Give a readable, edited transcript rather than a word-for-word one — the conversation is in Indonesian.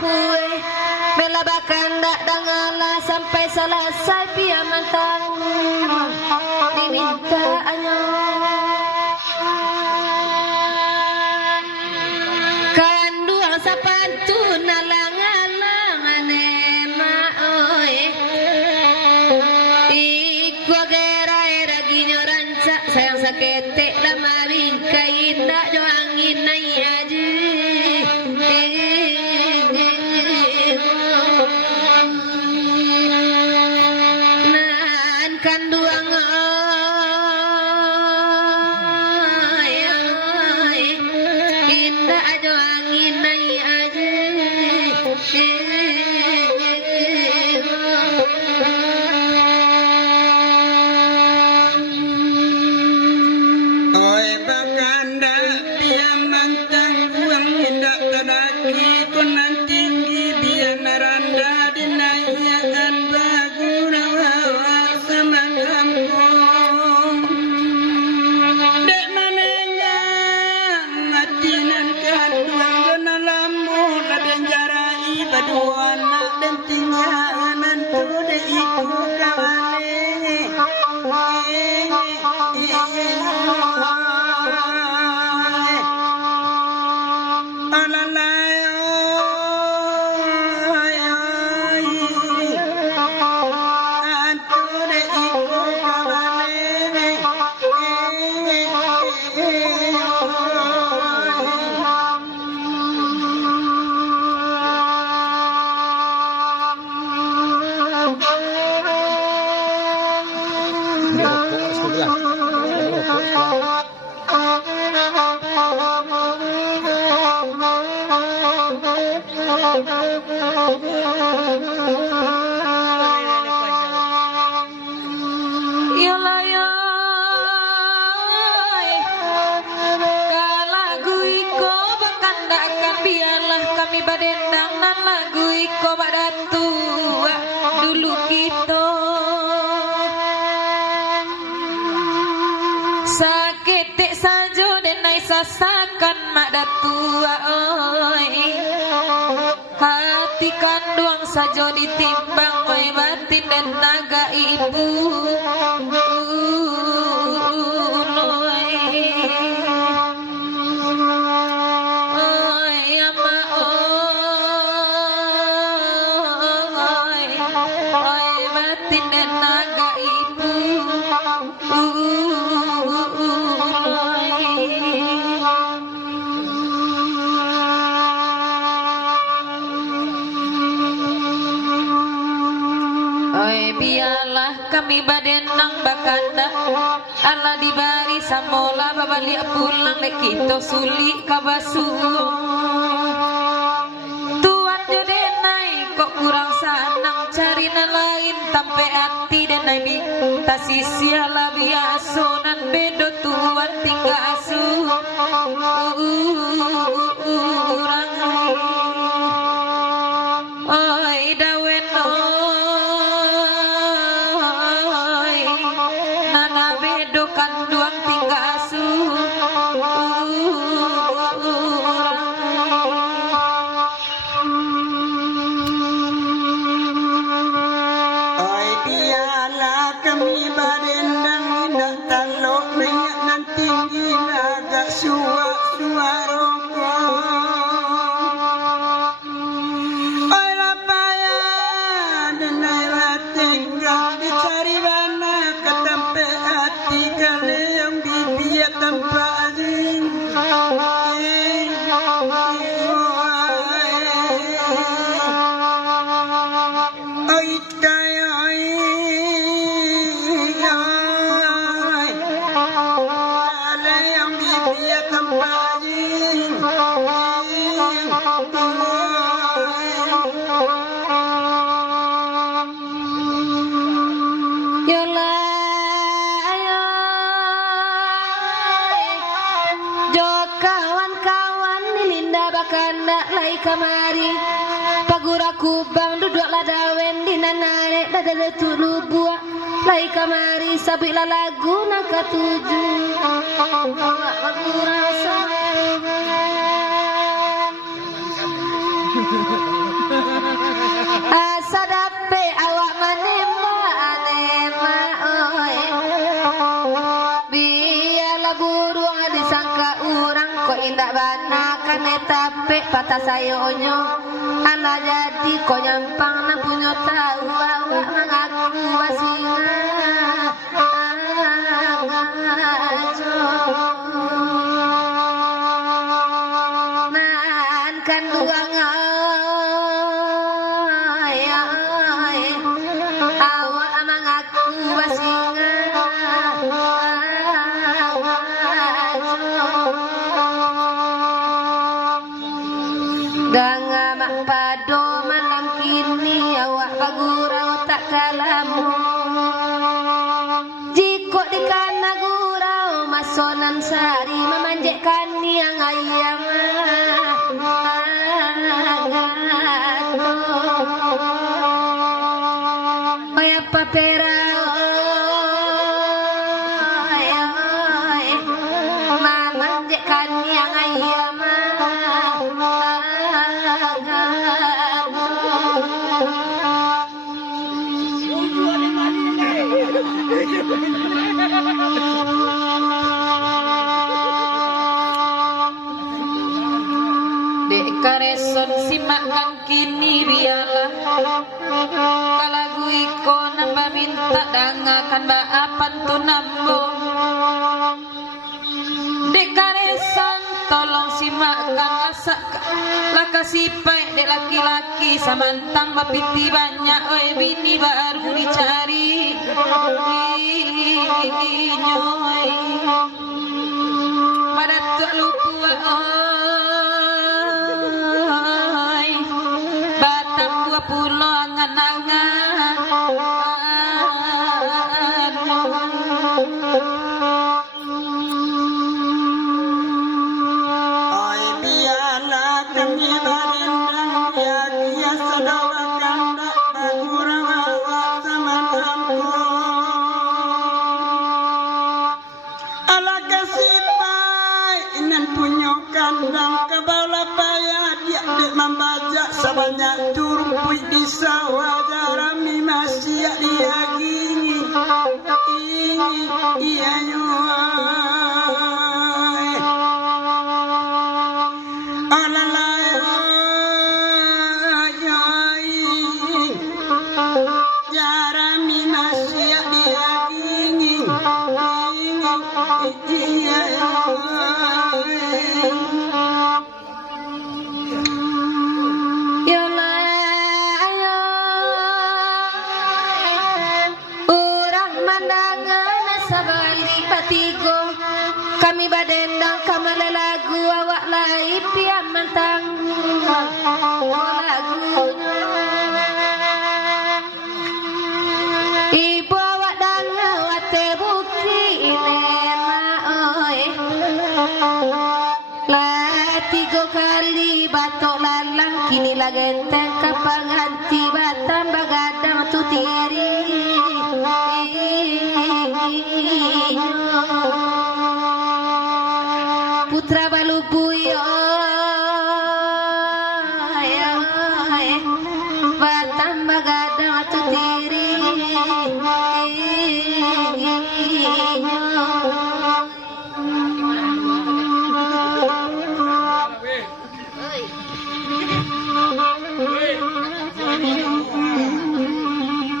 pue bela bakanda dangala sampai selesai piamantang diminta anyo kanduang sapantu nalangalangane maoy ikwa gerai raginyo ranca sayang sakete lama bingkai indah jo angin nai aja nan kanduang indah jo angin nai aja Oi bakanda biar mantang uang indah tadaki kunan tinggi biar naranda dinayaan baguna wawa saman ampung dek mananya ngatinan kanduang gona lambu laden jarai baduana dan tinggalan tu dek iku kawale biarlah kami badendang nan lagu iko badatu dulu kita sakit sajo denai sasakan mak datua oi hati kanduang sajo ditimbang oi batin dan naga ibu biarlah kami badenang bakanda Allah dibari samola babalik pulang lek kita sulik kabasu tuan jodenai kok kurang sanang cari lain tampe hati denai minta sisiala biaso nan bedo tuan tinggal asu urang oi dawen kanduang tinggal asuh oi biarlah kami badendang indah talok minyak nan tinggi agak suara oi lapaya denai tinggal dicari mana ketampe hati kalian bibir tanpa azin oi kaya kalian bibir tanpa azin bakanda lai kamari paguraku bang duduk ladawen di nanare dadale tulu buah lai kamari sabik lagu nak tuju aku rasa patah sayonyo anak jadi kok nyampang na punya tahu awak mengaku wasinga nan kanduang awak mengaku wasinga Danga mak pado malam kini awak bagurau tak kalamu Jiko di kana gurau masonan sari memanjekkan yang ayam Oya papera memanjekkan yang ayam Dek kareson simak kang kini bialah kalagu iko nambah minta dangakan baapan tu nambung Dek kareson tolong simakkan laka sipai dek laki-laki samantang bapiti banyak oi bini baru dicari nyoy madatuk lupua oi batang 20 angan-angan Oi biarlah kami berendang ya dia sedawakan dak bagurau awak samanamku ala kasipai inan punyo kandang kebala payah dia dek membaca sebanyak turupui di sawah jarami masih dia gini iya nyoy alalai jarami masih dia gini iya Urang mandangan sabali patigo kami badendang kamalalagu awak lai piaman tanggung lagunya Ibu awak danga wate buki inema oi lah 3 kali batok lalang kini lagenteng kapangan